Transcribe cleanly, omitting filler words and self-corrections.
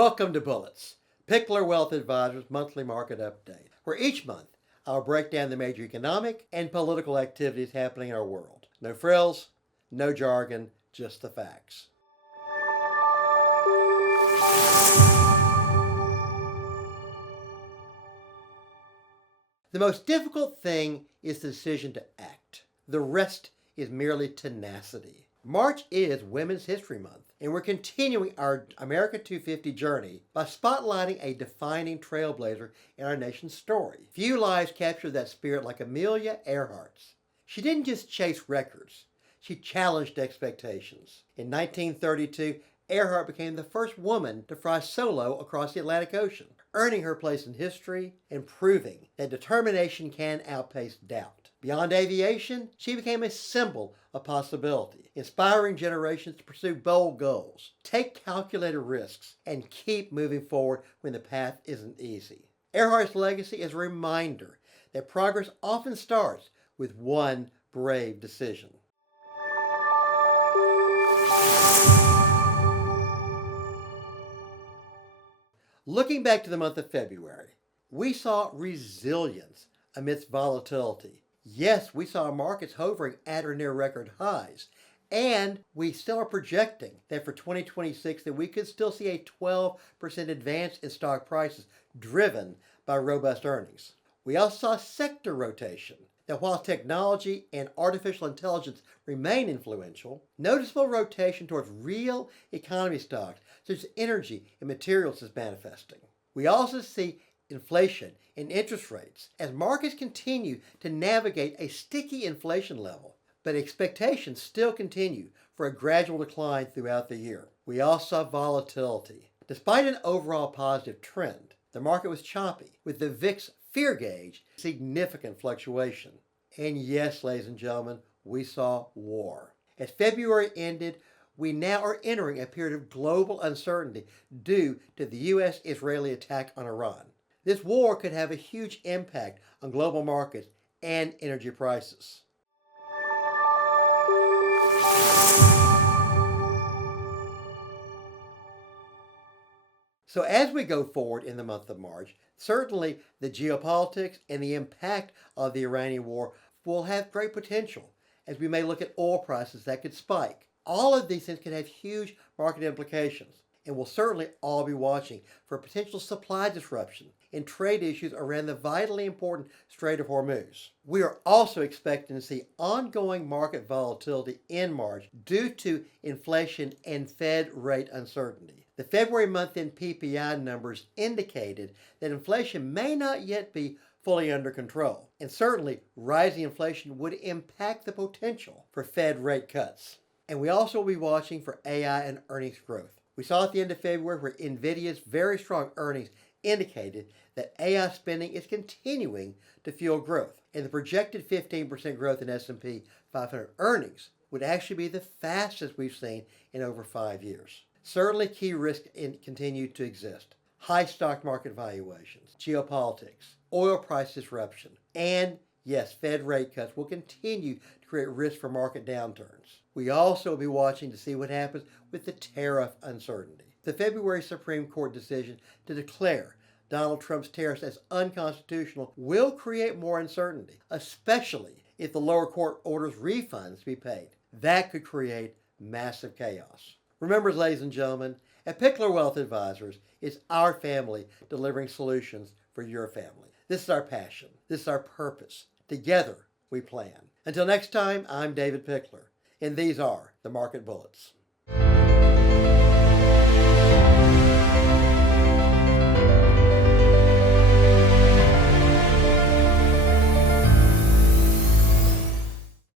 Welcome to Bullets, Pickler Wealth Advisors Monthly Market Update, where each month I'll break down the major economic and political activities happening in our world. No frills, no jargon, just the facts. The most difficult thing is the decision to act. The rest is merely tenacity. March is Women's History Month, and we're continuing our America 250 journey by spotlighting a defining trailblazer in our nation's story. Few lives capture that spirit like Amelia Earhart's. She didn't just chase records, she challenged expectations. In 1932, Earhart became the first woman to fly solo across the Atlantic Ocean, earning her place in history and proving that determination can outpace doubt. Beyond aviation, she became a symbol of possibility, inspiring generations to pursue bold goals, take calculated risks, and keep moving forward when the path isn't easy. Earhart's legacy is a reminder that progress often starts with one brave decision. Looking back to the month of February, we saw resilience amidst volatility. Yes, we saw markets hovering at or near record highs, and we still are projecting that for 2026 that we could still see a 12% advance in stock prices driven by robust earnings. We also saw sector rotation. That while technology and artificial intelligence remain influential, noticeable rotation towards real economy stocks such as energy and materials is manifesting. We also see inflation and interest rates as markets continue to navigate a sticky inflation level, but expectations still continue for a gradual decline throughout the year. We also saw volatility. Despite an overall positive trend, the market was choppy, with the VIX fear gauge significant fluctuation. And yes, ladies and gentlemen, we saw war. As February ended, we now are entering a period of global uncertainty due to the U.S.-Israeli attack on Iran. This war could have a huge impact on global markets and energy prices. So as we go forward in the month of March, certainly the geopolitics and the impact of the Iranian war will have great potential, as we may look at oil prices that could spike. All of these things can have huge market implications, and we'll certainly all be watching for potential supply disruption and trade issues around the vitally important Strait of Hormuz. We are also expecting to see ongoing market volatility in March due to inflation and Fed rate uncertainty. The February month-end PPI numbers indicated that inflation may not yet be fully under control, and certainly rising inflation would impact the potential for Fed rate cuts. And we also will be watching for AI and earnings growth. We saw at the end of February where NVIDIA's very strong earnings indicated that AI spending is continuing to fuel growth, and the projected 15% growth in S&P 500 earnings would actually be the fastest we've seen in over 5 years. Certainly key risks continue to exist. High stock market valuations, geopolitics, oil price disruption, and yes, Fed rate cuts will continue to create risk for market downturns. We also will be watching to see what happens with the tariff uncertainty. The February Supreme Court decision to declare Donald Trump's tariffs as unconstitutional will create more uncertainty, especially if the lower court orders refunds to be paid. That could create massive chaos. Remember, ladies and gentlemen, at Pickler Wealth Advisors, it's our family delivering solutions for your family. This is our passion. This is our purpose. Together, we plan. Until next time, I'm David Pickler, and these are the Market Bullets.